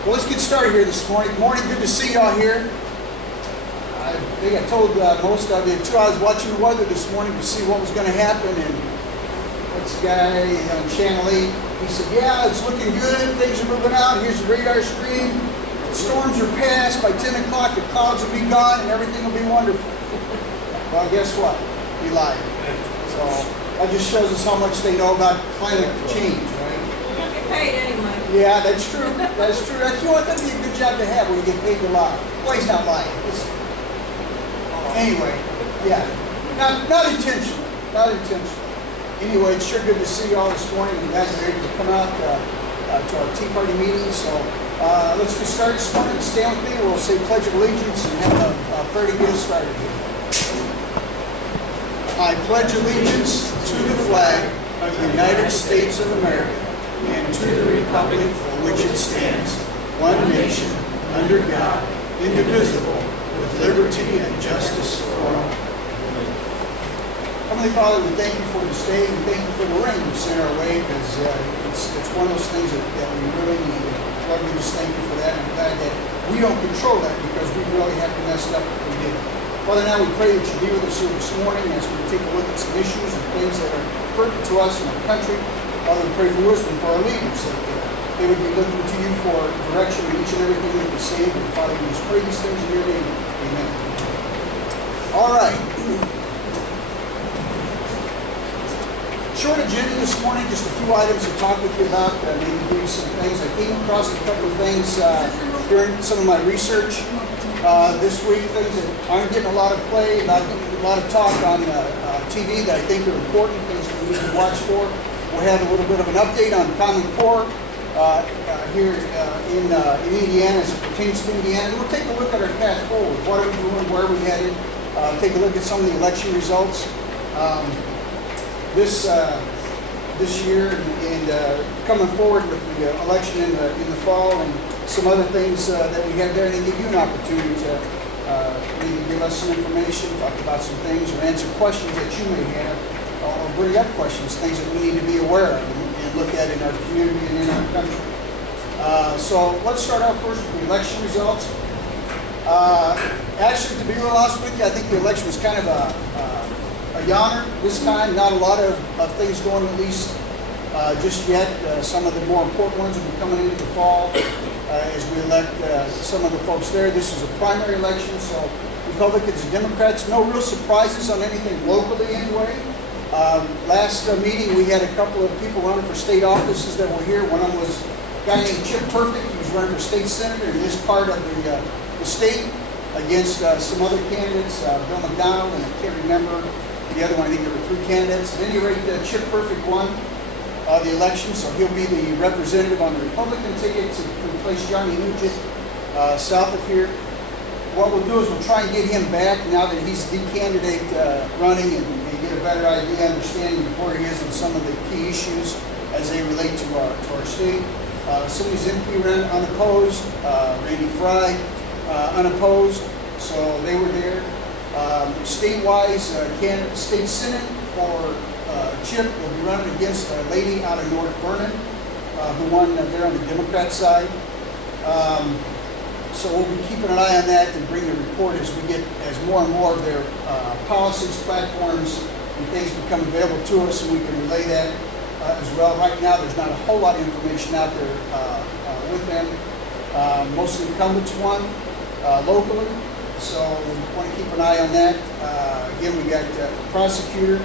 Well, let's get started here this morning. Good morning, good to see y'all here. I think I told most of you too, I was watching the weather this morning to see what was going to happen, and this guy on Channel 8, he said, yeah, it's looking good, things are moving out, here's the radar screen, the storms are past, by 10 o'clock the clouds will be gone and everything will be wonderful. Well, guess what? He lied. So that just shows us how much they know about climate change, right? You don't get paid anyway. Yeah, that's true. That's true. That's, you know what, that'd be a good job to have where you get paid to lie. Well, he's not lying. Anyway, yeah. Not intentional. Not intentional. Anyway, it's sure good to see you all this morning. You guys are able to come out to our Tea Party meeting. So let's get started this morning. Stand with me. We'll say Pledge of Allegiance and have a prayer to get us started here. I pledge allegiance to the flag of the United States of America and to the republic for which it stands, one nation, under God, indivisible, with liberty and justice for all. Heavenly Father, we thank you for this day. We thank you for the rain you sent our way, because it's one of those things that we really need. Lord, we just thank you for that. I'm glad that we don't control that, because we really have to mess it up if we did. Father, now we pray that you be with us here this morning as we take a look at some issues and things that are pertinent to us in our country. Father, we pray for wisdom for our leaders, that they would be looking to you for direction in each and everything that we say. And Father, we just pray these things in your name. Amen. All right. Short agenda this morning, just a few items to talk with you about, maybe give you some things. I came across a couple of things during some of my research this week, things that aren't getting a lot of play, not getting a lot of talk on TV that I think are important, things that we need to watch for. We'll have a little bit of an update on Common Core here in Indiana as it pertains to Indiana. We'll take a look at our path forward. What are we doing? Where are we headed? Take a look at some of the election results this year, and coming forward with the election in the fall, and some other things that we have there, and give you an opportunity to maybe give us some information, talk about some things, or answer questions that you may have, or bring up questions, things that we need to be aware of and look at in our community and in our country. So let's start out first with the election results. Actually, to be real honest with you, I think the election was kind of a yawner this time. Not a lot of things going, at least just yet. Some of the more important ones will be coming into the fall as we elect some of the folks there. This is a primary election, so Republicans and Democrats, no real surprises on anything locally anyway. Last meeting, we had a couple of people running for state offices that were here. One of them was a guy named Chip Perfect. He was running for state senator in this part of the state against some other candidates, Bill McDonald, and I can't remember the other one. I think there were 3 candidates. At any rate, Chip Perfect won the election, so he'll be the representative on the Republican ticket to replace Johnny Nugent south of here. What we'll do is we'll try and get him back now that he's the candidate running, and get a better idea, understanding of where he is on some of the key issues as they relate to our state. Some of these MP ran unopposed, Randy Fry unopposed, so they were there. Statewise, candidate state senate for Chip will be running against a lady out of North Vernon who won there on the Democrat side. So we'll be keeping an eye on that and bring the report as more and more of their policies, platforms, and things become available to us, and we can relay that as well. Right now, there's not a whole lot of information out there with them. Most of the incumbents won locally, so we want to keep an eye on that. Again, we got the prosecutor.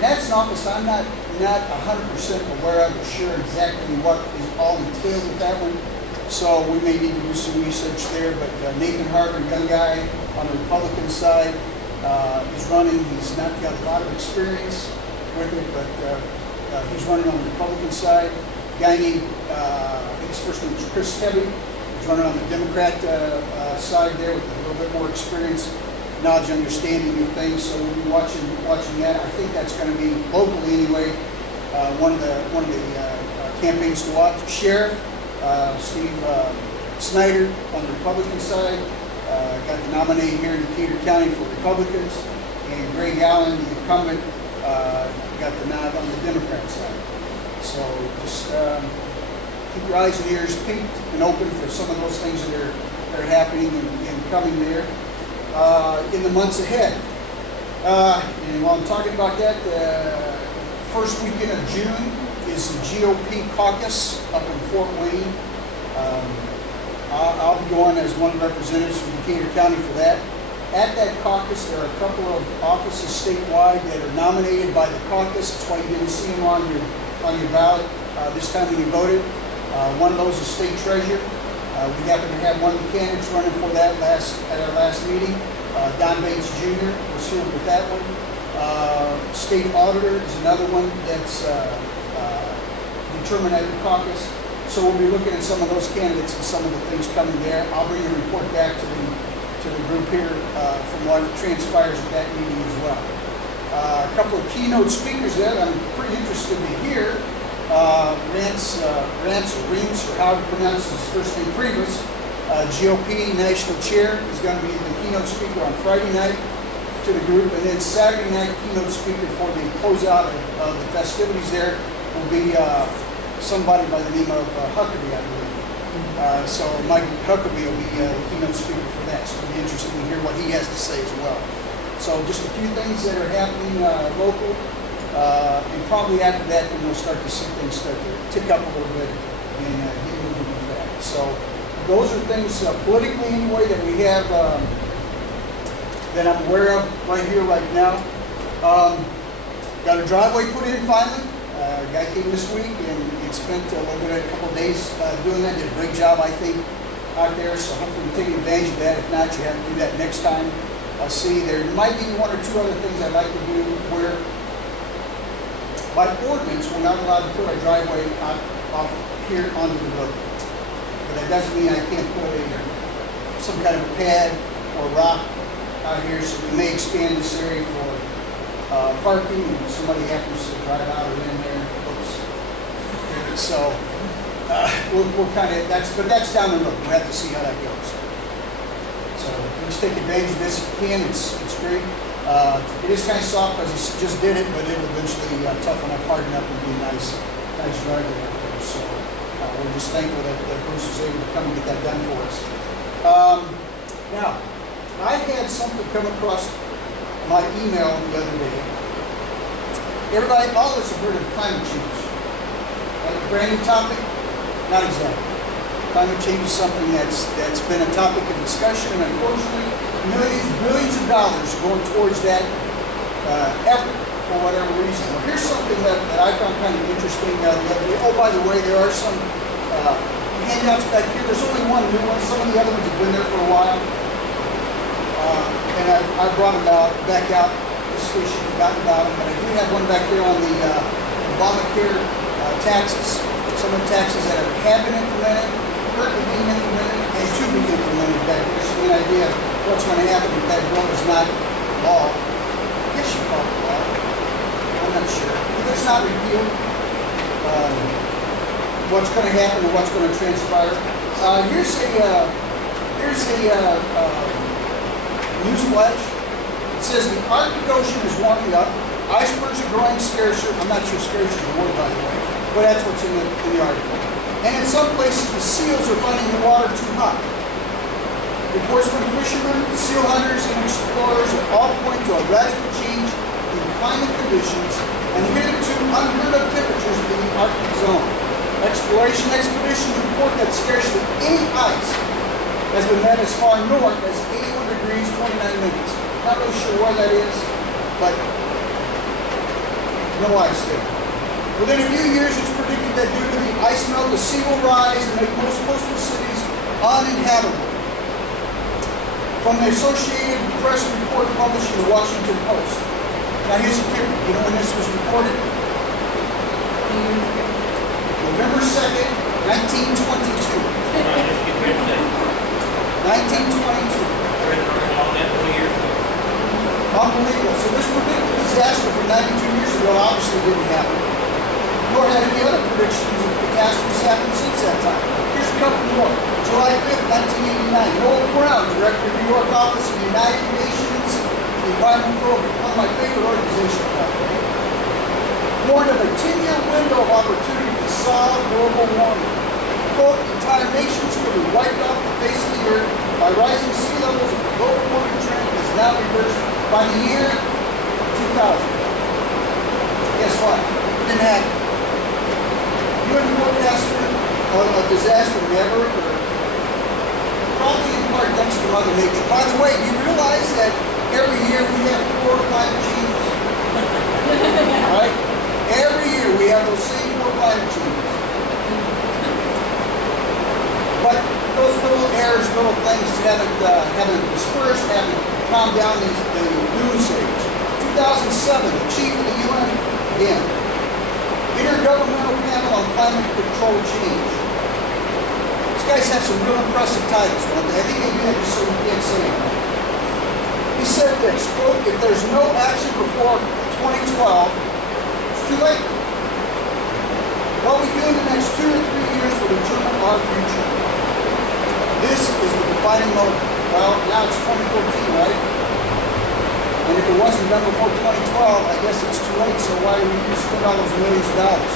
That's an office I'm not 100% aware of or sure exactly what is all entailed with that one. So we may need to do some research there. But Nathan Harper, a young guy on the Republican side, is running. He's not got a lot of experience with it, but he's running on the Republican side. A guy named, I think his first name is Chris Tebby. He's running on the Democrat side there with a little bit more experience, knowledge, understanding of things. So we'll be watching that. I think that's going to be locally anyway. One of the campaigns to watch. Sheriff Steve Snyder on the Republican side got the nominee here in Decatur County for Republicans, and Greg Allen, the incumbent, got the nod on the Democrat side. So just keep your eyes and ears peaked and open for some of those things that are happening and coming there in the months ahead. And while I'm talking about that, first weekend of June is the GOP caucus up in Fort Wayne. I'll be going as one of the representatives from Decatur County for that. At that caucus, there are a couple of offices statewide that are nominated by the caucus. That's why you didn't see them on your ballot this time when you voted. One of those is state treasurer. We happen to have one of the candidates running for that at our last meeting. Don Bates Jr. was here with that one. State auditor is another one that's determined at the caucus. So we'll be looking at some of those candidates and some of the things coming there. I'll bring a report back to the group here from what transpires at that meeting as well. A couple of keynote speakers that I'm pretty interested to hear. Rance, or Reams, or however you pronounce his first name, Priebus, GOP National Chair, is going to be the keynote speaker on Friday night to the group, and then Saturday night keynote speaker for the closeout of the festivities there will be somebody by the name of Huckabee, I believe. So Mike Huckabee will be the keynote speaker for that, so it'll be interesting to hear what he has to say as well. So just a few things that are happening local, and probably after that then we'll start to see things start to tick up a little bit and get moving with that. So those are things politically anyway that we have that I'm aware of right here, right now. Got a driveway put in finally. A guy came this week and spent a couple of days doing that. Did a great job, I think, out there. So hopefully we're taking advantage of that. If not, you have to do that next time. I'll see. There might be one or two other things I'd like to do where, by ordinance, we're not allowed to put our driveway off here onto the road. But that doesn't mean I can't put some kind of a pad or rock out here. So we may expand this area for parking, and if somebody happens to drive out or in there. Oops. So we'll kind of, but that's down the road. We'll have to see how that goes. So let's take advantage of this if we can. It's great. It is kind of soft because he just did it, but it'll eventually toughen up, harden up, and be a nice driveway out there. So we're just thankful that Bruce was able to come and get that done for us. Now, I had something come across my email the other day. Everybody, all of us have heard of climate change. Like a brand new topic? Not exactly. Climate change is something that's been a topic of discussion, and unfortunately, billions of dollars are going towards that effort for whatever reason. Well, here's something that I found kind of interesting the other day. Oh, by the way, there are some handouts back here. There's only one new one. Some of the other ones have been there for a while. And I brought them back out just in case you forgot about them. But I do have one back here on the Obamacare taxes. Some of the taxes that have been implemented, currently being implemented, and to be implemented back here. So an idea of what's going to happen if that bill is not law. I guess you call it law. I'm not sure. If it's not repealed, what's going to happen and what's going to transpire. Here's a news flash. It says the Arctic Ocean is warming up. Icebergs are growing scarcer. I'm not sure scarcer is a word, by the way, but that's what's in the article. And in some places, the seals are finding the water too hot. Reports from fishermen, seal hunters, and explorers all point to a radical change in climate conditions and hitherto unheard of temperatures in the Arctic zone. Exploration expeditions report that scarcely any ice has been met as far north as 81 degrees 29 minutes. Not really sure where that is, but no ice there. Within a few years, it's predicted that due to the ice melt, the sea will rise and make most coastal cities uninhabitable. From the Associated Press report published in the Washington Post. Now here's a kicker. You know when this was reported? November 2nd, 1922. 1922. Unbelievable. So this predicted disaster from 92 years ago obviously didn't happen. Nor had any other predictions of catastrophes happened since that time. Here's a couple more. July 5th, 1989. Noel Brown, Director of the New York Office of the United Nations Environment Program, one of my favorite organizations, by the way, warned of a 10-year window of opportunity to solve global warming. be wiped off the face of the earth by rising sea levels and the global warming trend is now reversed by the year 2000. Guess what? It didn't happen. UN forecaster of a disaster never occurred. Probably in part thanks to Mother Nature. By the way, do you realize that every year we have 4 climate changes? Right? Every year we have those same 4 climate changes. But those little errors, little things haven't dispersed, haven't calmed down the doomsayers. 2007, the chief of the UN, again, Intergovernmental Panel on Climate Control Change. These guys have some real impressive titles, don't they? I think they do that just so we can't say it. He said this, quote, if there's no action before 2012, it's too late. What we do in the next 2 or 3 years will determine our future. This is the defining moment. Well, now it's 2014, right? And if it wasn't done before 2012, I guess it's too late, so why do we spend all those millions of dollars?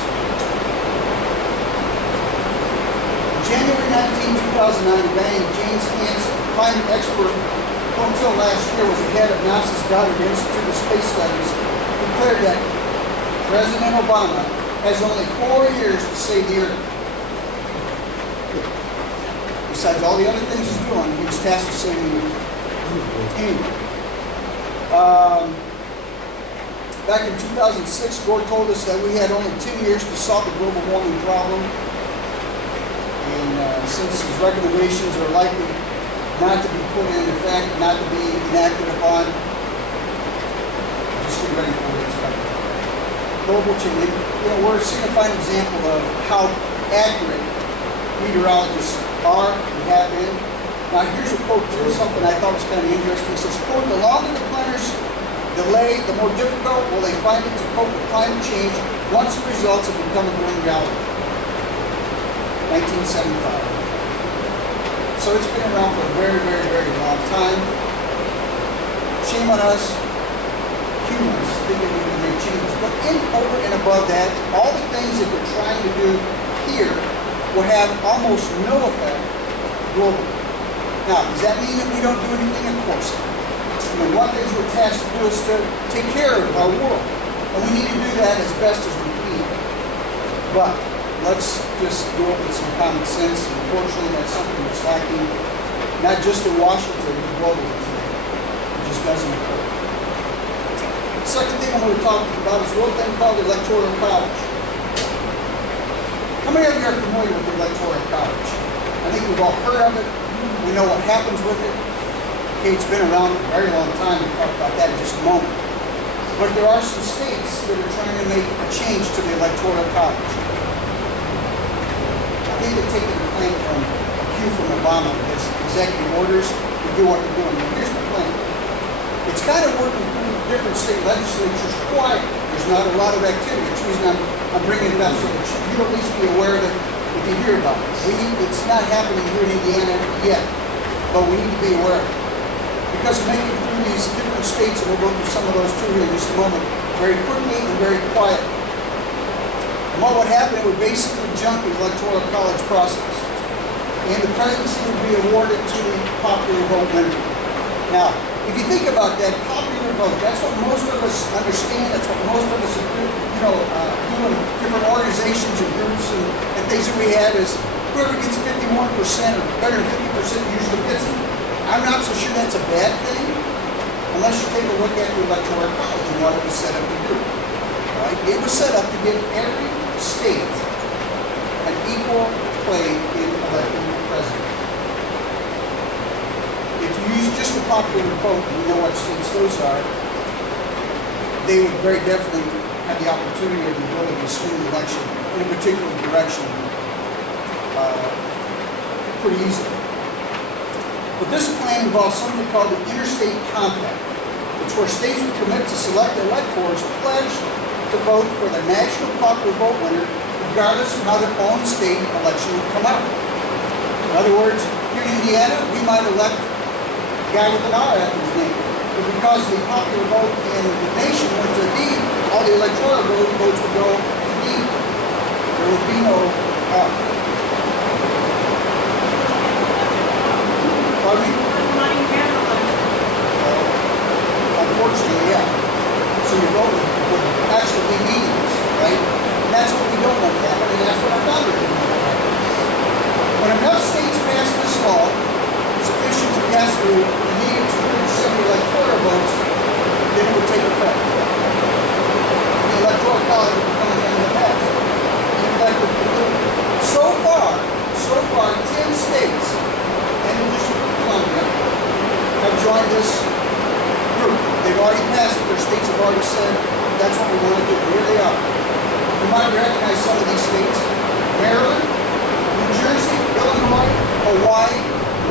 January 19, 2009, Bang, James Hansen, climate expert who until last year was the head of NASA's Goddard Institute of Space Studies, declared that President Obama has only 4 years to save the Earth. Besides all the other things he's doing, he was tasked with saving the Earth. Anyway, back in 2006, Gore told us that we had only 10 years to solve the global warming problem. And since his recommendations are likely not to be put in effect, not to be enacted upon, just get ready for what's coming. Global change. You know, we're seeing a fine example of how accurate meteorologists are and have been. Now here's a quote too, something I thought was kind of interesting. It says, quote, the longer the planners delay, the more difficult will they find it to cope with climate change once the results have become a grim reality. 1975. So it's been around for a very, very, very long time. Shame on us, humans, thinking we can make changes. But over and above that, all the things that we're trying to do here will have almost no effect globally. Now, does that mean that we don't do anything? Of course not. You know, one of the things we're tasked to do is to take care of our world. And we need to do that as best as we can. But let's just do it with some common sense. Unfortunately, that's something that's lacking, not just in Washington, but globally today. It just doesn't occur. The second thing I'm going to talk about is a little thing called the Electoral College. How many of you are familiar with the Electoral College? I think we've all heard of it. We know what happens with it. Okay, it's been around for a very long time. We'll talk about that in just a moment. But there are some states that are trying to make a change to the Electoral College. I think they're taking a claim from a cue from Obama, his executive orders to do what they're doing. But here's the plan. It's kind of working through different state legislatures quiet. There's not a lot of activity. That's the reason I'm bringing it up so that you at least be aware of it if you hear about it. It's not happening here in Indiana yet, but we need to be aware of it. Because making through these different states, and we'll go through some of those too here in just a moment, very quickly and very quietly. And what would happen, it would basically junk the Electoral College process. And the presidency would be awarded to the popular vote winner. Now, if you think about that, popular vote, that's what most of us understand, that's what most of us do, doing different organizations and groups and things that we have is whoever gets 51% or better than 50% usually gets it. I'm not so sure that's a bad thing, unless you take a look at the Electoral College and what it was set up to do. Right? It was set up to give every state an equal play in electing the president. If you use just the popular vote, and you know what states those are, they would very definitely have the opportunity or the ability to swing the election in a particular direction pretty easily. But this plan involves something called the Interstate Compact, which where states would commit to select electors pledged to vote for the national popular vote winner regardless of how their own state election would come out. In other words, here in Indiana, we might elect a guy with an R after his name. But because the popular vote in the nation went to D, all the electoral votes would go to D. There would be no R. to the need of 270 electoral votes, then it would take effect. The electoral college would become a thing of the past. In fact, so far, 10 states and the District of Columbia have joined this group. They've already passed it. Their states have already said that's what we want to do. Here they are. You might recognize some of these states: Maryland, New Jersey, Illinois, Hawaii,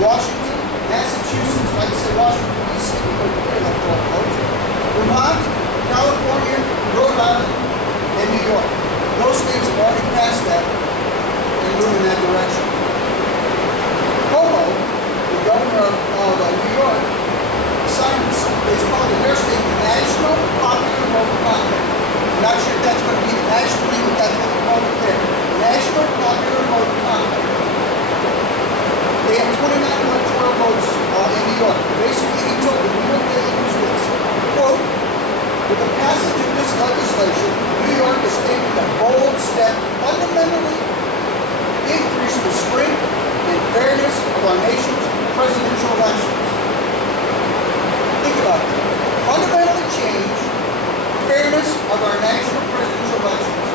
Washington, Massachusetts, like I said, Washington, D.C., electoral votes, Vermont, California, Rhode Island, and New York. Those states have already passed that and moved in that direction. Como, the governor of New York, signed is called in their state the National Popular Vote Compact. I'm not sure if that's going to be the national thing, but that's what they call it there. National Popular Vote Compact. They have 29 electoral votes in New York. Basically, he told them, we don't really use this. Quote, with the passage of this legislation, New York is taking a bold step to fundamentally increase the strength and fairness of our nation's presidential elections. Think about that. Fundamentally change the fairness of our national presidential elections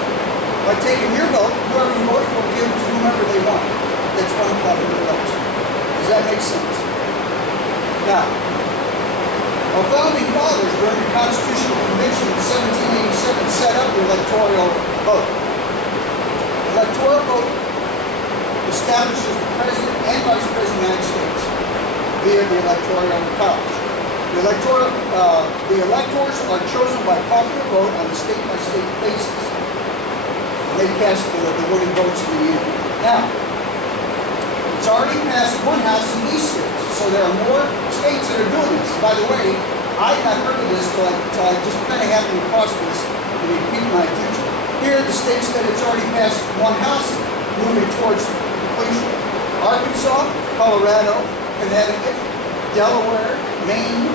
by taking your vote, whoever you vote for, give it to whomever they want. That's one popular election. Does that make sense? Now, our founding fathers during the Constitutional Convention in 1787 set up the electoral vote. The electoral vote establishes the President and Vice President of the United States via the Electoral College. The electors are chosen by popular vote on a state-by-state basis. And they cast the winning votes in the end. Now, it's already passed one house in these states, so there are more states that are doing this. By the way, I had not heard of this until I just kind of happened across this, and it piqued my attention. Here are the states that it's already passed one house in, moving towards completion: Arkansas, Colorado, Connecticut, Delaware, Maine,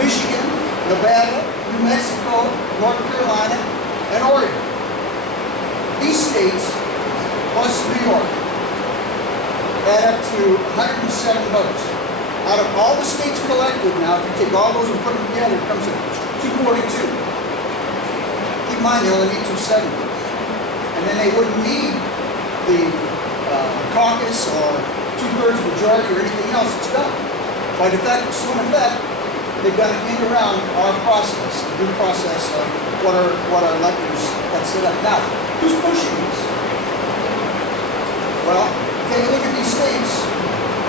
Michigan, Nevada, New Mexico, North Carolina, and Oregon. These states, plus New York, add up to 107 votes. Out of all the states collected now, if you take all those and put them together, it comes to 242. Keep in mind, they only need 270. And then they wouldn't need the caucus or two-thirds majority or anything else. It's done. By effect, soon effect, they've done it in around our process, the due process of what our electors have set up. Now, who's pushing this? Well, take a look at these states.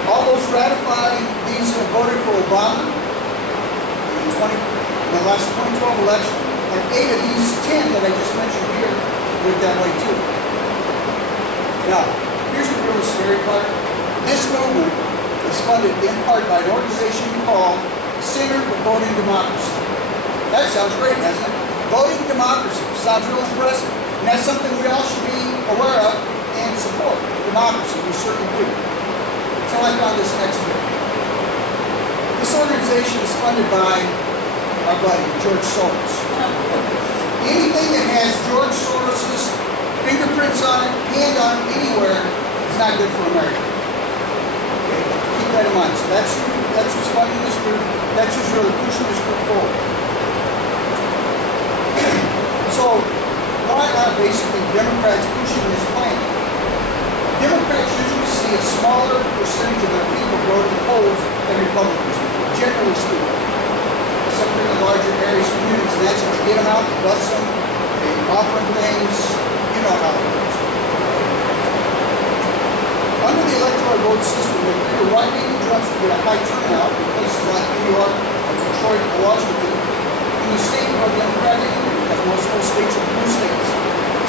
All those ratifying these have voted for Obama in the last 2012 election, and 8 of these 10 that I just mentioned here went that way too. Now, here's the really scary part. This movement is funded in part by an organization called Center for Voting Democracy. That sounds great, doesn't it? Voting democracy sounds real impressive, and that's something we all should be aware of and support. Democracy, we certainly do. Until I found this next bit. This organization is funded by our buddy, George Soros. Anything that has George Soros' fingerprints on it, hand on it, anywhere, is not good for America. Okay? Keep that in mind. So that's who's funding this group. That's who's really pushing this group forward. So, why are basically Democrats pushing this plan? Democrats usually see a smaller percentage of their people go to the polls than Republicans do, generally speaking. Except in the larger areas, communities, and that's when they get them out, they bust them, they offer them things, you know how it works. Under the electoral vote system, if you're writing jobs to get a high turnout in places like New York, or Detroit, or Washington, in the state of Democratic, because most of those states are blue states.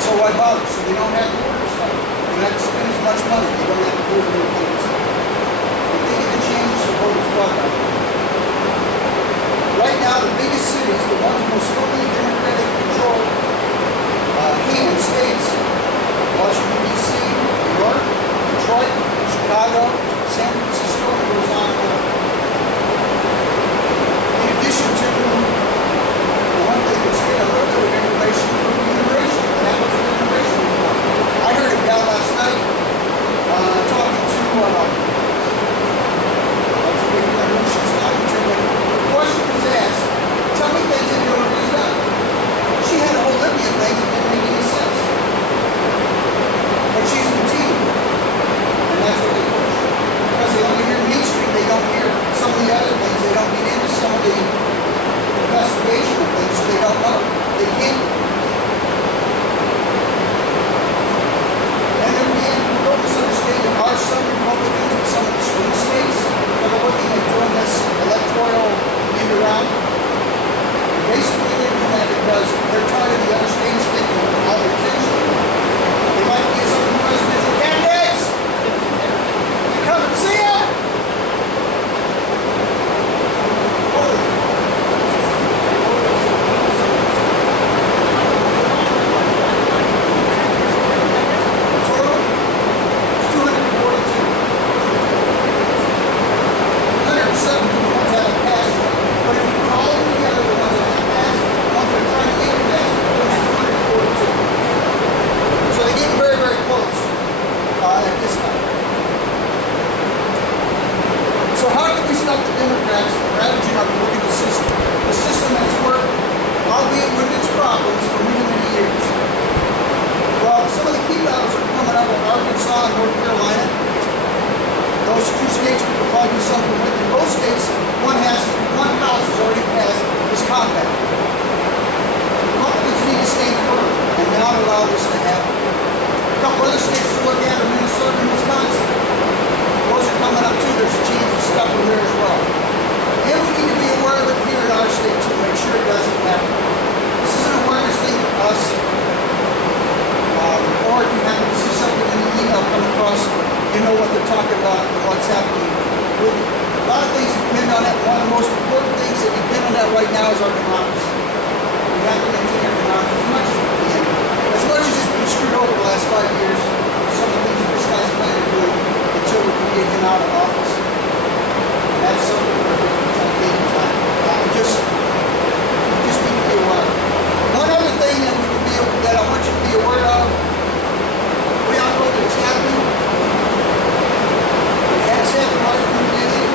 So why bother? So they don't have the workers fight. They don't have to spend as much money. They don't have to prove their things. But they get the changes to vote as well. Right now, the biggest cities, the ones most firmly Democratic controlled hand states, Washington, D.C., New York, Detroit, Chicago, San Francisco, and goes on and on. In addition to the one they could get a little bit of information from the immigration, and that was the immigration report. I heard a gal last night talking to what's the big she's Democrats are ravaging our political system, a system that's worked, albeit with its problems, for many, many years. Well, some of the key battles are coming up in Arkansas and North Carolina. Those two states we could probably do something with. In both states, one house has already passed this compact. Republicans need to stay firm and not allow this to happen. A couple other states to look at are Minnesota and Wisconsin. Those are coming up too. There's a chance of stuff in there as well. And we need to be aware of it here in our state to make sure it doesn't happen. This is an awareness thing for us. Or if you happen to see something in the email come across, you know what they're talking about and what's happening with it. A lot of things depend on that. One of the most important things that depend on that right now is our democracy. We have to maintain our democracy as much as we can. As much as it's been screwed over the last 5 years, some of the things that this guy's planning to do until we can get him out of office. And that's something for a different time. We just need to be aware. One other thing that I want you to be aware of, we all know that it's happening. It has happened right from the beginning.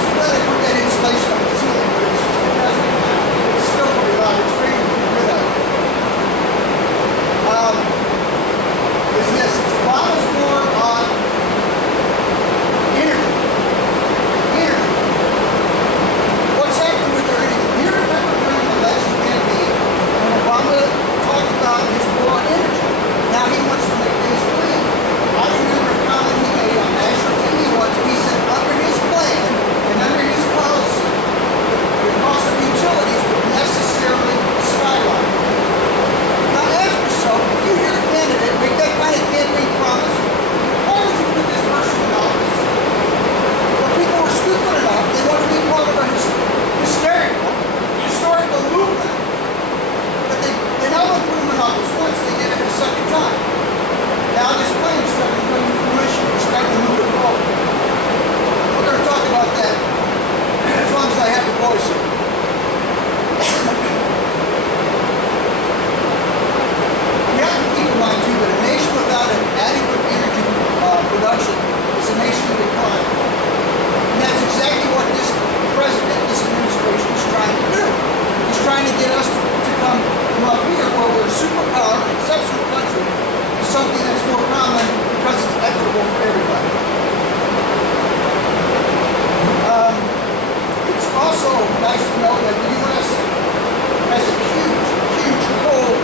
So glad I put that insulation on the ceiling, but it's still pretty loud. It's raining pretty good out. Is this? It's about as more on energy. What's happened with their energy? Do you remember during the election campaign when Obama talked about his war on energy? Now he wants to make things clean. I remember a comment he made on national TV once. He said under his plan and under his policy, the cost of utilities would necessarily skyrocket. Now ask yourself, if you hear a candidate make that kind of campaign promise, why would you put this person in office? Well, people are stupid enough, they want to be part of a historical movement, but they not only put them in office once, they did it a second time. Now this plan is starting to come to fruition, it's starting to move it forward. We're going to talk about that as long as I have the voice here. We have to keep in mind too that a nation without an adequate energy production is a nation in decline. And that's exactly what this president, this administration is trying to do. He's trying to get us to come up here where we're a superpower, an exceptional country, to something that's more common because it's equitable for everybody. It's also nice to know that the U.S. has a huge coal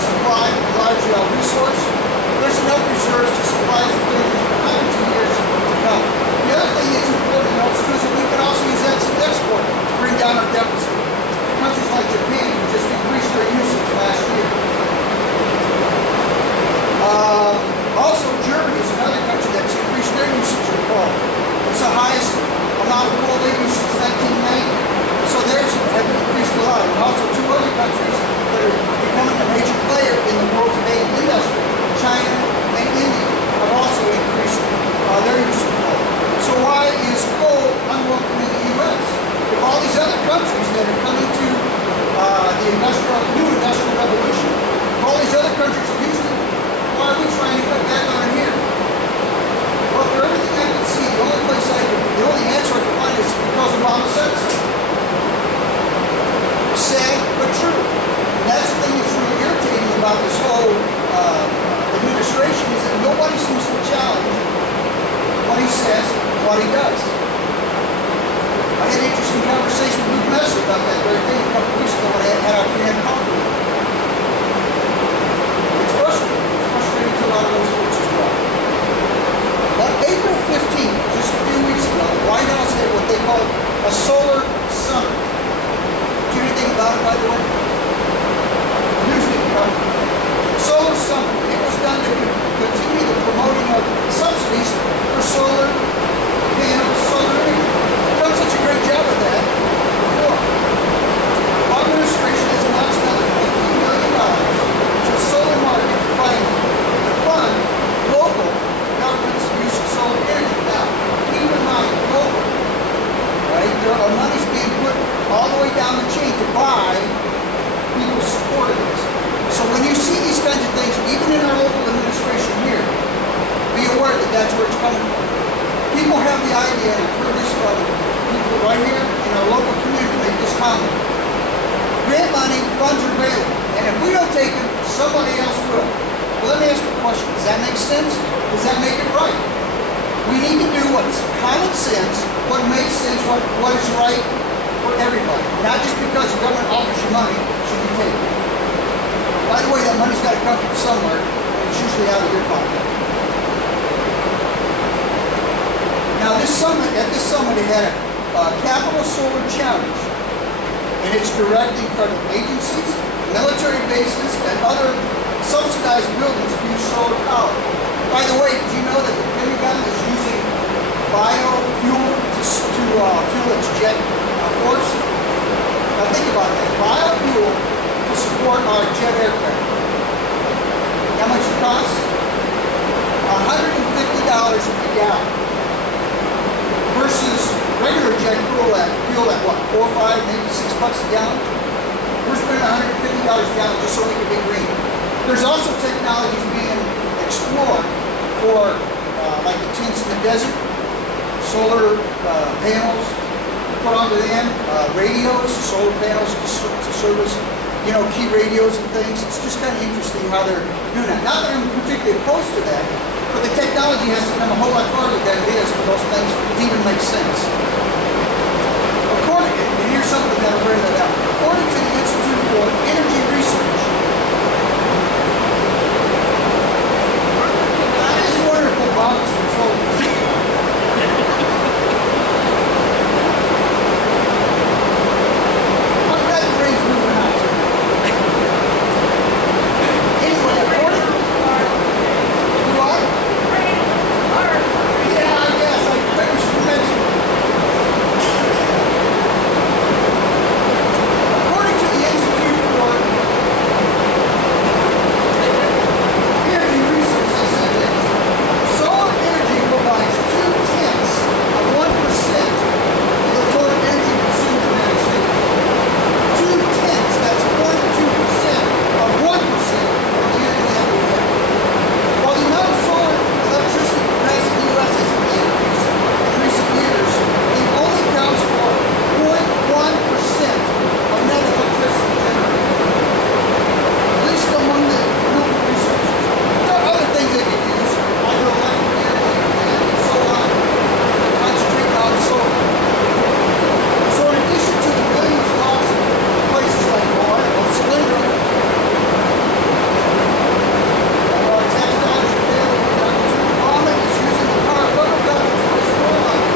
supply, large resource. There's enough reserves to supply us for hundreds of years to come. The other thing that's important to note is that we can also use that as an export to bring down our deficit. Countries like Japan just increased their usage last year. Also, Germany is another country that's increased their usage of coal. It's the highest amount of coal they've used since 1990. So theirs have increased a lot. And also two other countries that are becoming a major player in the world today in industry, China and India, have also increased their use of coal. So why is coal unwelcome in the U.S.? If all these other countries that are coming to the new industrial revolution, if all these other countries are using it, why are we trying to cut back on it here? Well, for everything I can see, the only answer I can find is because Obama said so. Sad, but true. And that's the thing that's really irritating about this whole administration is that nobody seems to challenge what he says, what he does. I had an interesting conversation with Luke Messer about that very thing a couple of weeks ago when I had our pre-head coffee. It's frustrating. It's frustrating to a lot of those folks as well. On April 15th, just a few weeks ago, the White House had what they called a solar summit. Do you know anything about it, by the way? News didn't cover it. Solar summit. It was done to continue the promoting of subsidies for solar panels, solar energy. We've done such a great job of that before. Our administration has announced another if we don't take them, somebody else will. Well, let me ask you a question. Does that make sense? Does that make it right? We need to do what's common sense, what makes sense, what is right for everybody. Not just because the government offers you money, should you take it. By the way, that money's got to come from somewhere, and it's usually out of your pocket. Now, at this summit, it had a capital solar challenge, and it's directing federal agencies, military bases, and other subsidized buildings to use solar power. By the way, did you know that the Pentagon is using biofuel to fuel its jet force? Now think about that. Biofuel to support our jet aircraft. How much it costs? $150 a gallon versus regular jet fuel at what, 4 or 5, maybe $6 a gallon? We're spending $150 a gallon just so we can be green. There's also technologies being explored for like the tents in the desert, solar panels put onto them, radios, solar panels to service, key radios and things. It's just kind of interesting how they're doing that. Not that I'm particularly opposed to that, but the technology has to come a whole lot farther than it is for those things to even make sense. And here's something that'll bring that out. According to the Institute for Energy Research, that is wonderful, Bob, is controlling this. I'm glad the brain's moving out too. Anyway, according to what? Yeah, I guess. I maybe should mention it. According to the Institute for Energy Research, they said this. Solar energy provides 0.2% of the total energy consumed in the United States. 0.2%, that's 0.2% of 1% of the energy that we have. While the amount of solar electricity capacity in the U.S. has increased in recent years, it only accounts for 0.1% of net electricity generated, at least among the renewable resources. There are other things they could use, hydroelectric energy and so on, concentrate on solar. So in addition to the billions lost in places like Solyndra, our textiles are failing. Obama is using the power of federal government to restore life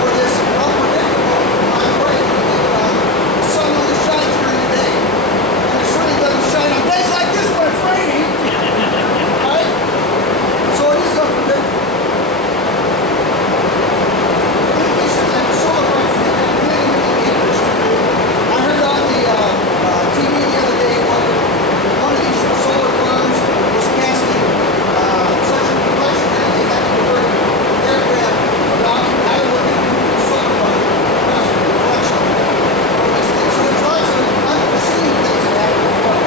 for this unpredictable, by the way, the sun only shines during the day. And it certainly doesn't shine on days like this when it's raining. Right? So it is unpredictable. In addition to that, the solar farms have many, many acres to do. I heard on the TV the other day one of these solar farms was casting such a reflection that they had to divert aircraft around. Now they're looking at the solar farm across the reflection of these things. So there's lots of unforeseen things that happen as well.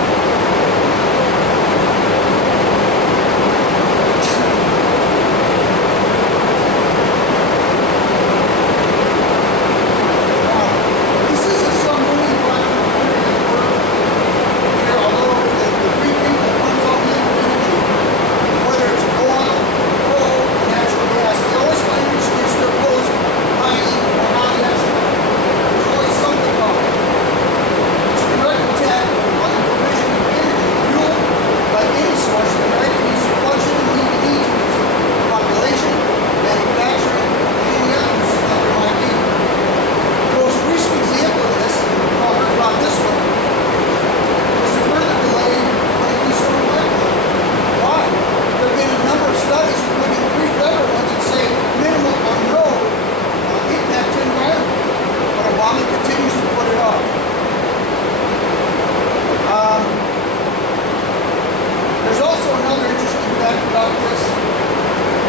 This isn't some movie about here, although the three people that runs on liquid energy, whether it's oil, coal, natural gas, they always find an excuse to oppose mining or non-natural. There's always something wrong. It's a direct attack on the provision of energy, fuel by any source that America needs to function and meet the needs of its population, manufacturing, and any other uses that there might be. The most recent example of this, we all heard about this one, is the further delay on the Keystone Pipeline. Why? There have been a number of studies, including 3 federal ones, that say minimal or no impact to the environment. But Obama continues to put it off. There's also another interesting fact about this.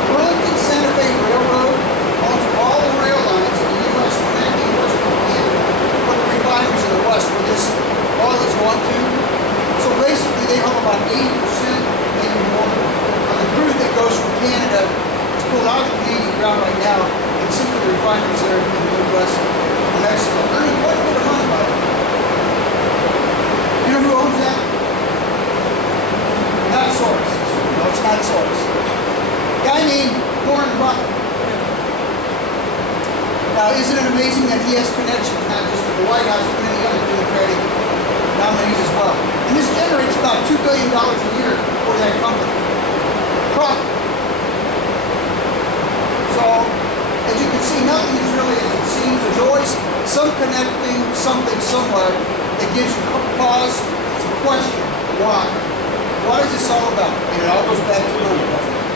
Burlington Santa Fe Railroad owns all the rail lines in the U.S. connecting Western Canada with the refineries in the West where this oil is going to. So basically they own about 80%, maybe more, of the crude that goes from Canada. It's pulled out of the Canadian ground right now and sent to the refineries there in the Midwest, Mexico, earning quite a bit of money by it. You know who owns not Soros. A guy named Warren Buffett. Now, isn't it amazing that he has connections not just to the White House, but many other Democratic nominees as well? And this generates about $2 billion a year for that company. Profit. So, as you can see, nothing is really as it seems. There's always some connecting something somewhere that gives you pause to question why. What is this all about? And it all goes back to money, doesn't it?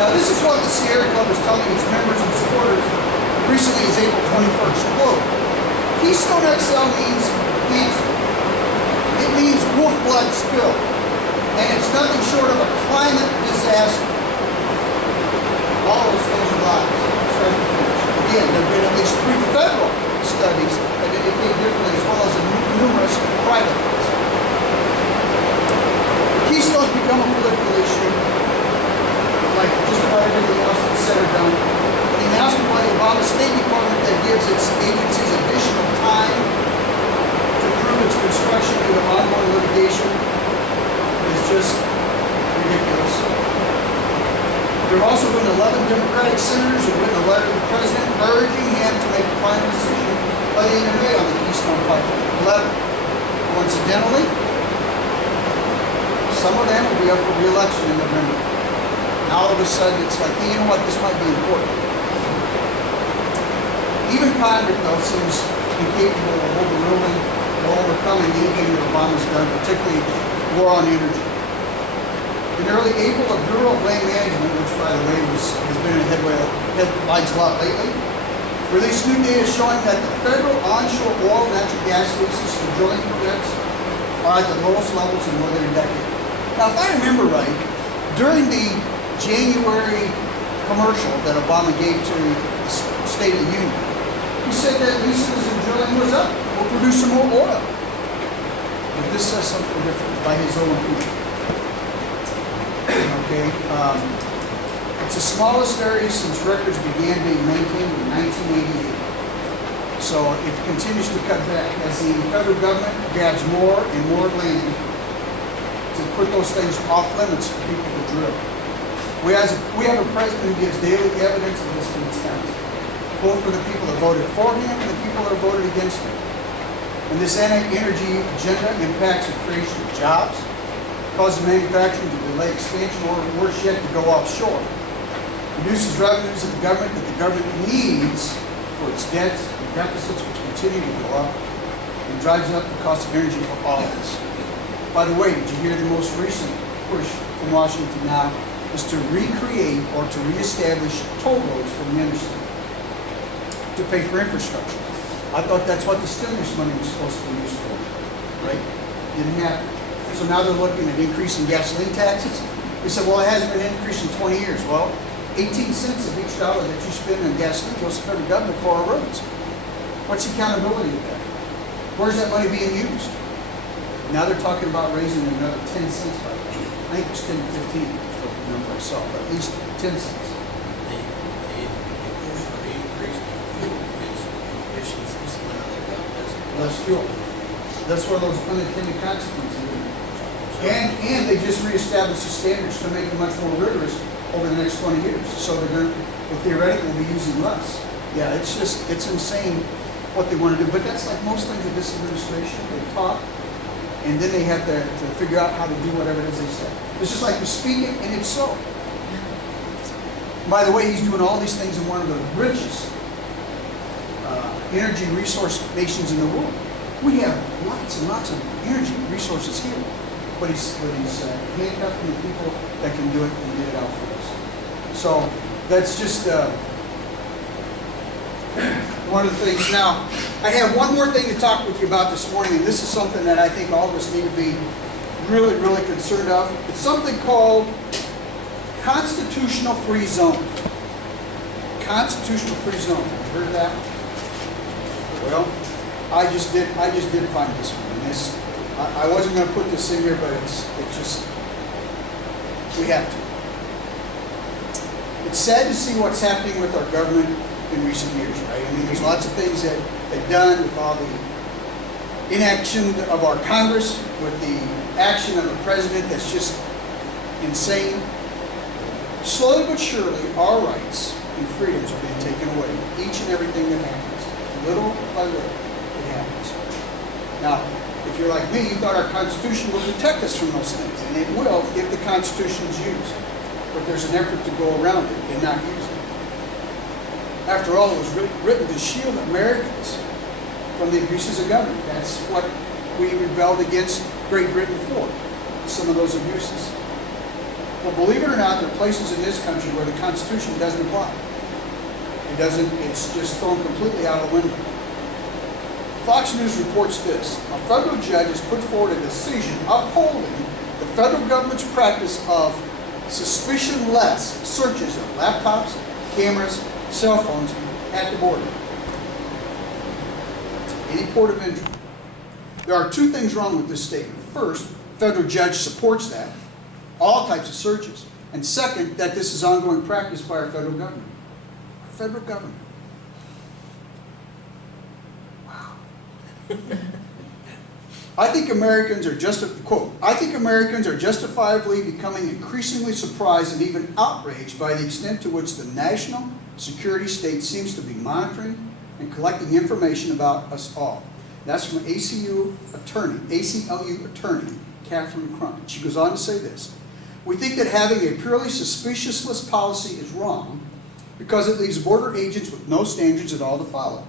Now, this is what the Sierra Club is telling its members and supporters recently as April 21st. Quote, Keystone XL means cancer. It means wolf blood spill. And it's nothing short of a climate disaster. All those things are lies. Again, there have been at least 3 federal studies that indicate differently, as well as numerous private ones. Keystone's become a political issue, like just about everything else that's said or done. The announcement by the Obama State Department that gives its agencies additional time to prove its construction due to ongoing litigation is just ridiculous. There have also been 11 Democratic senators who have written a letter to the president urging him to make a final decision by the end of May on the Keystone Pipeline. 11. Coincidentally, some of them will be up for re-election in November. Now all of a sudden it's like, hey, you know what, this might be important. Even Congress, though, seems incapable of overruling or overcoming anything that Obama's done, particularly war on energy. In early April, the Bureau of Land Management, which by the way has been in headlines a lot lately, released new data showing that the federal onshore oil and natural gas leases for drilling permits are at the lowest levels in more than a decade. Now, if I remember right, during the January commercial that Obama gave to the State of the Union, he said that leases and drilling was up. We'll produce some more oil. But this says something different by his own people. Okay, it's the smallest area since records began being maintained in 1988. So it continues to cut back as the federal government grabs more and more land to put those things off limits for people to drill. We have a president who gives daily evidence of this intent, both for the people that voted for him and the people that voted against him. And this anti-energy agenda impacts the creation of jobs, causes manufacturing to delay expansion, or worse yet, to go offshore. Reduces revenues of the government that the government needs for its debts and deficits, which continue to go up, and drives up the cost of energy for all of us. By the way, did you hear the most recent push from Washington now is to recreate or to reestablish toll roads for the interstate to pay for infrastructure? I thought that's what the stimulus money was supposed to be used for, right? Didn't happen. So now they're looking at increasing gasoline taxes. They said, well, it hasn't been increased in 20 years. Well, 18 cents of each dollar that you spend on gasoline goes to the federal government for our roads. What's the accountability of that? Where's that money being used? Now they're talking about raising another 10 cents by the way. I think it's 10 to 15 is what the number I saw, but at least 10 cents. Less fuel. That's where those unintended consequences are. And they just reestablished the standards to make them much more rigorous over the next 20 years. So they're going to, theoretically, be using less. Yeah, it's insane what they want to do. But that's like most things in this administration. They talk, and then they have to figure out how to do whatever it is they say. It's just like we speak it, and it's so. By the way, he's doing all these things in one of the richest energy resource nations in the world. We have lots and lots of energy resources here, but he's handcuffing the people that can do it and get it out for us. So that's just one of the things. Now, I have one more thing to talk with you about this morning, and this is something that I think all of us need to be really, really concerned of. It's something called constitutional free zone. Constitutional free zone. Heard of that? Well, I just did find this one. And this, I wasn't going to put this in here, but it's just, we have to. It's sad to see what's happening with our government in recent years, right? I mean, there's lots of things that they've done with all the inaction of our Congress, with the action of the president that's just insane. Slowly but surely, our rights and freedoms are being taken away. Each and everything that happens, little by little, it happens. Now, if you're like me, you thought our Constitution will protect us from those things, and it will if the Constitution is used. But there's an effort to go around it and not use it. After all, it was written to shield Americans from the abuses of government. That's what we rebelled against Great Britain for, some of those abuses. But believe it or not, there are places in this country where the Constitution doesn't apply. It's just thrown completely out of the window. Fox News reports this. A federal judge has put forward a decision upholding the federal government's practice of suspicion-less searches of laptops, cameras, cell phones at the border. Any port of entry. There are two things wrong with this statement. First, federal judge supports that, all types of searches. And second, that this is ongoing practice by our federal government. Our federal government. Wow. I think Americans are justifiably becoming increasingly surprised and even outraged by the extent to which the national security state seems to be monitoring and collecting information about us all. That's from ACLU attorney, Catherine Crump. She goes on to say this. We think that having a purely suspiciousless policy is wrong because it leaves border agents with no standards at all to follow.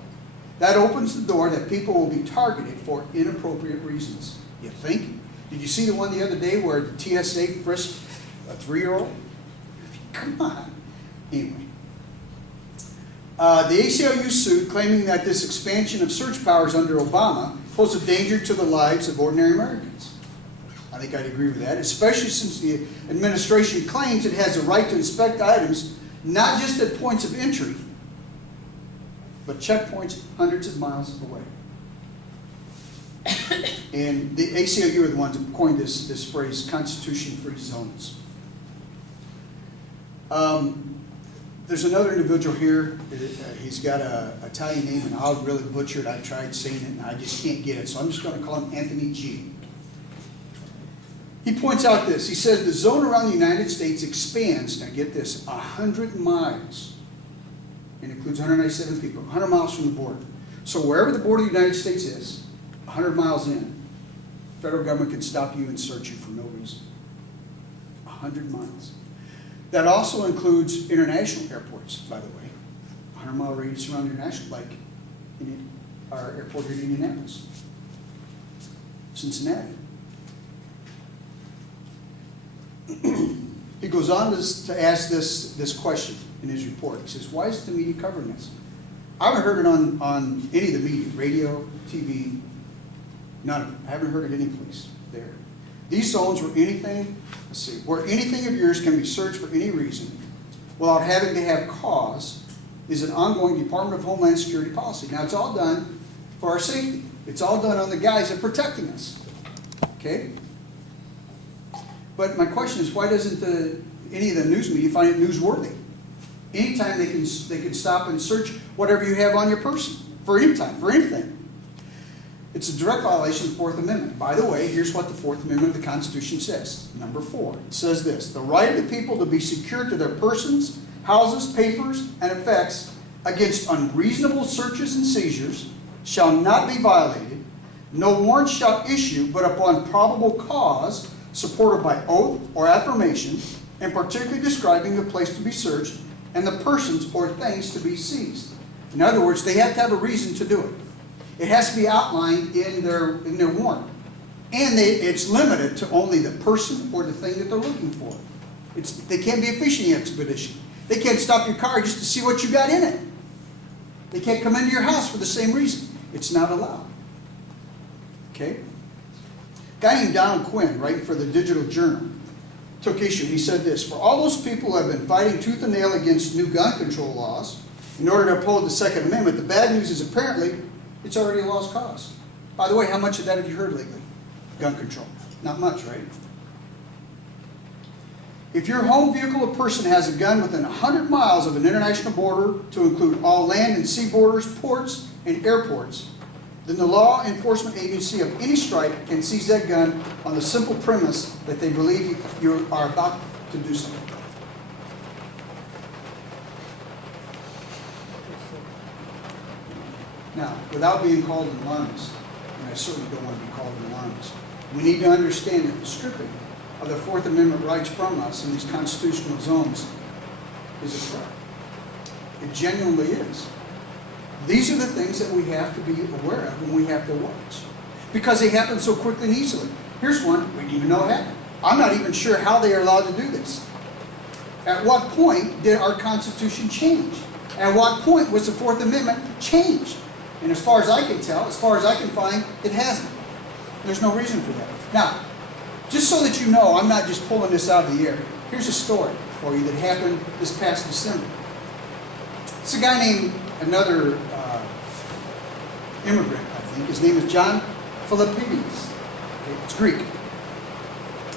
That opens the door that people will be targeted for inappropriate reasons. You think? Did you see the one the other day where the TSA frisked a 3-year-old? Come on. Anyway. The ACLU sued, claiming that this expansion of search powers under Obama posed a danger to the lives of ordinary Americans. I think I'd agree with that, especially since the administration claims it has the right to inspect items not just at points of entry, but checkpoints hundreds of miles away. And the ACLU are the ones who coined this phrase, Constitution-free zones. There's another individual here. He's got an Italian name, and I'll really butcher it. I tried saying it, and I just can't get it. So I'm just going to call him Anthony G. He points out this. He says the zone around the United States expands, now get this, 100 miles. It includes 197 people, 100 miles from the border. So wherever the border of the United States is, 100 miles in, the federal government can stop you and search you for no reason. 100 miles. That also includes international airports, by the way. 100-mile radius around international, like in our airport here in Indianapolis, Cincinnati. He goes on to ask this question in his report. He says, why is the media covering this? I haven't heard it on any of the media, radio, TV, none of it. I haven't heard it any place there. These zones where anything of yours can be searched for any reason without having to have cause is an ongoing Department of Homeland Security policy. Now, it's all done for our safety. It's all done on the guise of protecting us. Okay? But my question is, why doesn't any of the news media find it newsworthy? Anytime they can stop and search whatever you have on your person, for any time, for anything. It's a direct violation of the Fourth Amendment. By the way, here's what the Fourth Amendment of the Constitution says. Number 4, it says this: the right of the people to be secure to their persons, houses, papers, and effects against unreasonable searches and seizures shall not be violated. No warrant shall issue but upon probable cause, supported by oath or affirmation, and particularly describing the place to be searched and the persons or things to be seized. In other words, they have to have a reason to do it. It has to be outlined in their warrant. And it's limited to only the person or the thing that they're looking for. They can't be a fishing expedition. They can't stop your car just to see what you got in it. They can't come into your house for the same reason. It's not allowed. Okay? A guy named Donald Quinn, writing for the Digital Journal, took issue. He said this: for all those people who have been fighting tooth and nail against new gun control laws in order to uphold the Second Amendment, the bad news is apparently it's already a lost cause. By the way, how much of that have you heard lately? Gun control. Not much, right? If your home vehicle or person has a gun within 100 miles of an international border, to include all land and sea borders, ports, and airports, then the law enforcement agency of any stripe can seize that gun on the simple premise that they believe you are about to do something. Now, without being called an alarmist, and I certainly don't want to be called an alarmist, we need to understand that the stripping of the Fourth Amendment rights from us in these constitutional zones is a threat. It genuinely is. These are the things that we have to be aware of and we have to watch. Because they happen so quickly and easily. Here's one we didn't even know happened. I'm not even sure how they are allowed to do this. At what point did our Constitution change? At what point was the Fourth Amendment changed? And as far as I can tell, as far as I can find, it hasn't. There's no reason for that. Now, just so that you know, I'm not just pulling this out of the air. Here's a story for you that happened this past December. It's a guy named, another immigrant, I think. His name is John Philippides. Okay, it's Greek.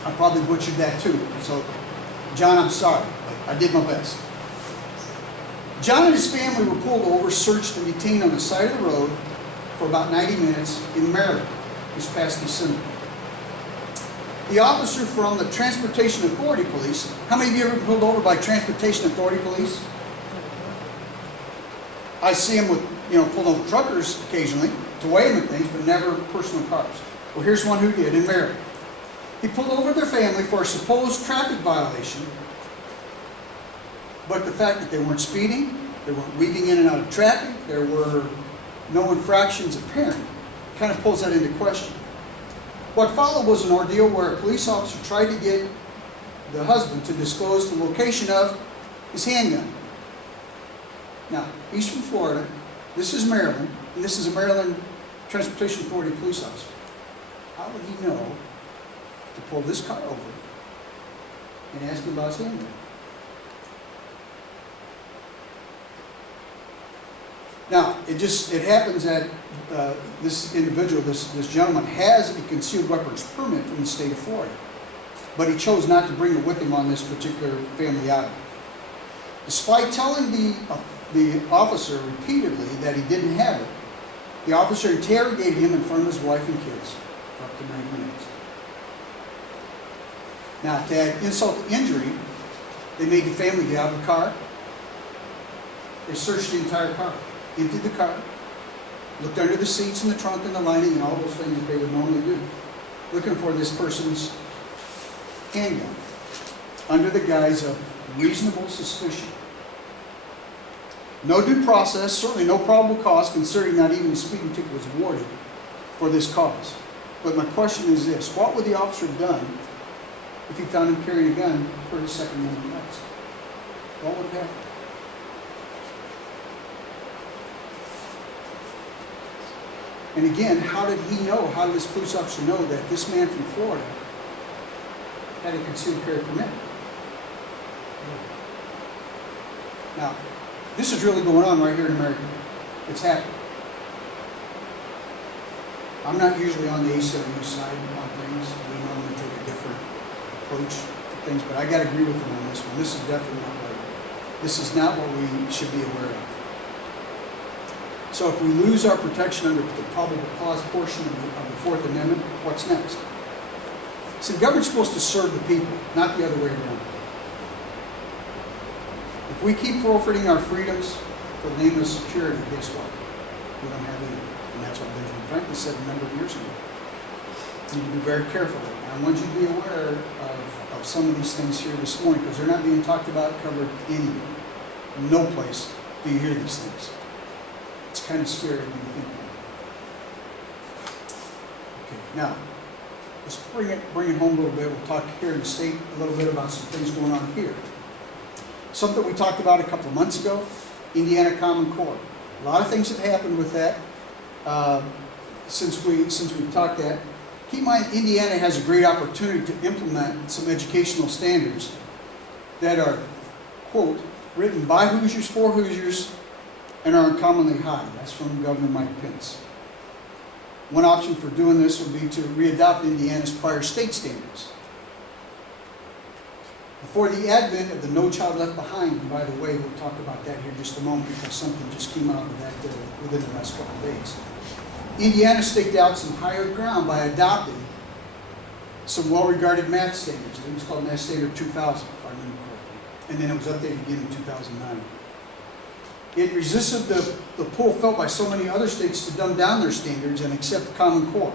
I probably butchered that too. So, John, I'm sorry, but I did my best. John and his family were pulled over, searched, and detained on the side of the road for about 90 minutes in Maryland this past December. The officer from the Transportation Authority Police, how many of you ever been pulled over by Transportation Authority Police? I see them with, pulled over truckers occasionally to weigh them and things, but never personal cars. Well, here's one who did in Maryland. He pulled over their family for a supposed traffic violation, but the fact that they weren't speeding, they weren't weaving in and out of traffic, there were no infractions apparent, kind of pulls that into question. What followed was an ordeal where a police officer tried to get the husband to disclose the location of his handgun. Now, he's from Florida, this is Maryland, and this is a Maryland Transportation Authority police officer. How would he know to pull this car over and ask him about his handgun? Now, it happens that this individual, this gentleman, has a concealed weapons permit from the state of Florida, but he chose not to bring it with him on this particular family outing. Despite telling the officer repeatedly that he didn't have it, the officer interrogated him in front of his wife and kids for up to 90 minutes. Now, to add insult to injury, they made the family get out of the car. They searched the entire car. Emptied the car, looked under the seats and the trunk and the lining and all those things that they would normally do, looking for this person's handgun under the guise of reasonable suspicion. No due process, certainly no probable cause, considering not even a speeding ticket was awarded for this cause. But my question is this: what would the officer have done if he found him carrying a gun per his Second Amendment rights? What would happen? And again, how did he know, how did this police officer know that this man from Florida had a concealed carry permit? Now, this is really going on right here in America. It's happening. I'm not usually on the ACLU side on things. We normally take a different approach to things, but I got to agree with them on this one. This is definitely not right. This is not what we should be aware of. So if we lose our protection under the probable cause portion of the Fourth Amendment, what's next? So the government's supposed to serve the people, not the other way around. If we keep forfeiting our freedoms for the name of security, guess what? We don't have any. And that's what Benjamin Franklin said a number of years ago. You need to be very careful. And I want you to be aware of some of these things here this morning, because they're not being talked about, covered anywhere. No place do you hear these things. It's kind of scary when you think about it. Okay, now, let's bring it home a little bit. We'll talk here in the state a little bit about some things going on here. Something we talked about a couple of months ago, Indiana Common Core. A lot of things have happened with that since we've talked that. Keep in mind, Indiana has a great opportunity to implement some educational standards that are, quote, written by Hoosiers for Hoosiers and are uncommonly high. That's from Governor Mike Pence. One option for doing this would be to readopt Indiana's prior state standards. Before the advent of the No Child Left Behind, and by the way, we'll talk about that here in just a moment because something just came out of that within the last couple of days. Indiana staked out some higher ground by adopting some well-regarded math standards. I think it's called Math Standard 2000, if I remember correctly. And then it was updated again in 2009. It resisted the pull felt by so many other states to dumb down their standards and accept the Common Core.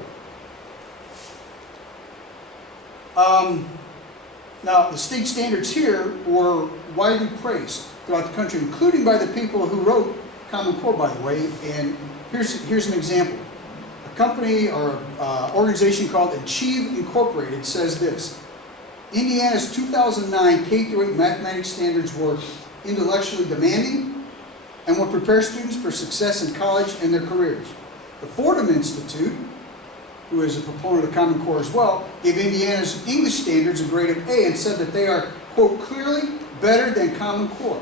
Now, the state standards here were widely praised throughout the country, including by the people who wrote Common Core, by the way. And here's an example. A company or organization called Achieve Incorporated says this: Indiana's 2009 K-8 mathematics standards were intellectually demanding and will prepare students for success in college and their careers. The Fordham Institute, who is a proponent of Common Core as well, gave Indiana's English standards a grade of A and said that they are, quote, clearly better than Common Core,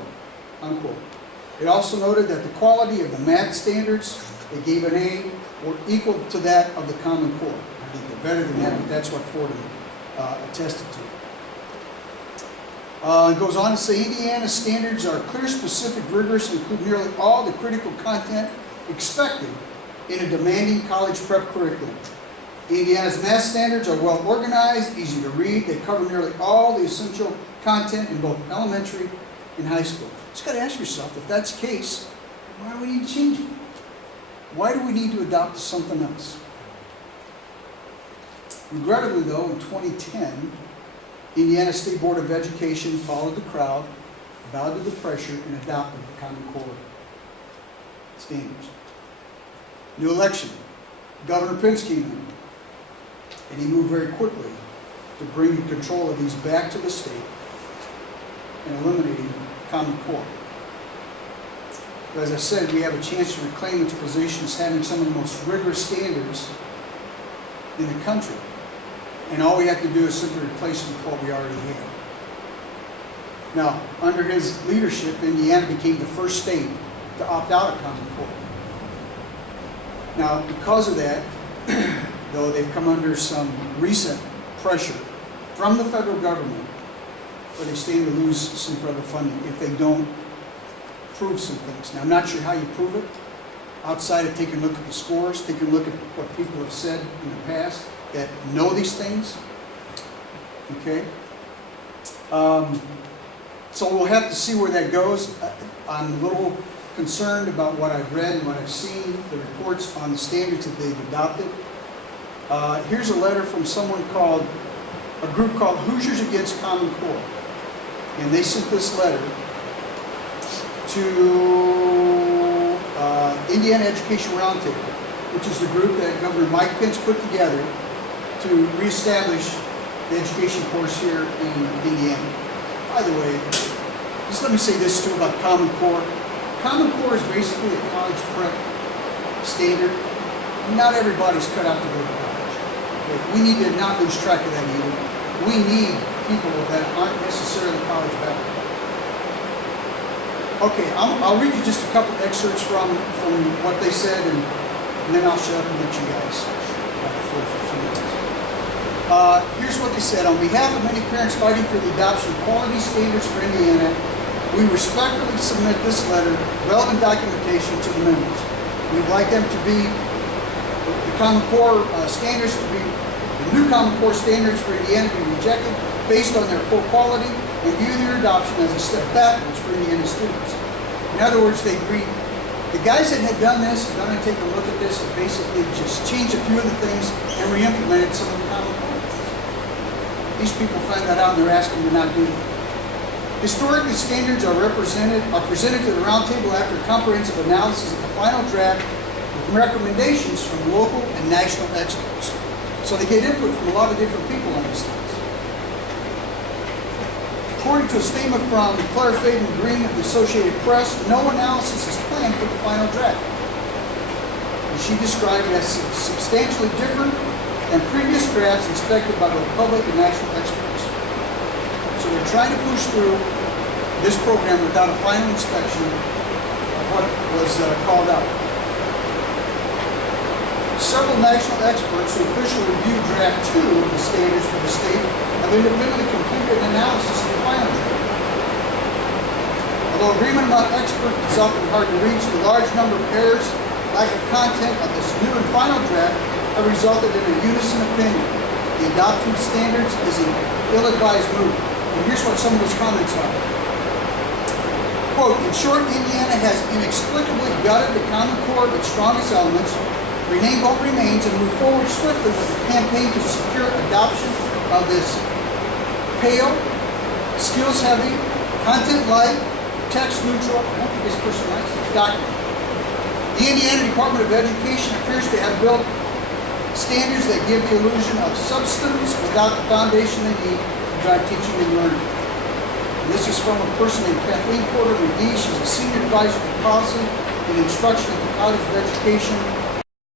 unquote. It also noted that the quality of the math standards they gave an A were equal to that of the Common Core. I think they're better than that, but that's what Fordham attested to. It goes on to say Indiana's standards are clear, specific, rigorous, and include nearly all the critical content expected in a demanding college prep curriculum. Indiana's math standards are well organized, easy to read. They cover nearly all the essential content in both elementary and high school. You just got to ask yourself, if that's the case, why do we need to change it? Why do we need to adopt something else? Regrettably, though, in 2010, Indiana State Board of Education followed the crowd, bowed to the pressure, and adopted the Common Core standards. New election. Governor Pence came in, and he moved very quickly to bring control of these back to the state and eliminating Common Core. But as I said, we have a chance to reclaim its position as having some of the most rigorous standards in the country. And all we have to do is simply replace them with what we already have. Now, under his leadership, Indiana became the first state to opt out of Common Core. Now, because of that, though they've come under some recent pressure from the federal government, where they stand to lose some federal funding if they don't prove some things. Now, I'm not sure how you prove it, outside of taking a look at the scores, taking a look at what people have said in the past that know these things. Okay? So we'll have to see where that goes. I'm a little concerned about what I've read and what I've seen, the reports on the standards that they've adopted. Here's a letter from a group called Hoosiers Against Common Core. And they sent this letter to Indiana Education Roundtable, which is the group that Governor Mike Pence put together to reestablish the education course here in Indiana. By the way, just let me say this too about Common Core. Common Core is basically a college prep standard. Not everybody's cut out to go to college. Okay? We need to not lose track of that either. We need people that aren't necessarily college bound. Okay, I'll read you just a couple excerpts from what they said, and then I'll shut up and let you guys have the floor for a few minutes. Here's what they said. On behalf of many parents fighting for the adoption of quality standards for Indiana, we respectfully submit this letter, relevant documentation to the members. We'd like them to be, the Common Core standards to be, the new Common Core standards for Indiana to be rejected based on their poor quality and view their adoption as a step backwards for Indiana students. In other words, they agreed. The guys that had done this, are going to take a look at this and basically just change a few of the things and re-implemented some of the Common Core. These people find that out and they're asking to not do that. Historically, standards are presented to the roundtable after a comprehensive analysis of the final draft with recommendations from local and national experts. So they get input from a lot of different people on these things. According to a statement from Claire Faden Green of the Associated Press, no analysis is planned for the final draft. And she described it as substantially different than previous drafts expected by both public and national experts. So they're trying to push through this program without a final inspection of what was called out. Several national experts who officially reviewed draft 2 of the standards for the state have independently completed an analysis of the final draft. Although agreement among experts is often hard to reach, the large number of errors lack of content of this new and final draft have resulted in a unison opinion. The adoption of standards is an ill-advised move. And here's what some of those comments are. Quote, in short, Indiana has inexplicably gutted the Common Core of its strongest elements, rename what remains, and move forward swiftly with a campaign to secure adoption of this pale, skills-heavy, content-light, text-neutral, I don't think this person likes this document. The Indiana Department of Education appears to have built standards that give the illusion of substance without the foundation they need to drive teaching and learning. And this is from a person named Kathleen Porter McGee. She's a senior advisor for policy and instruction at the College of Education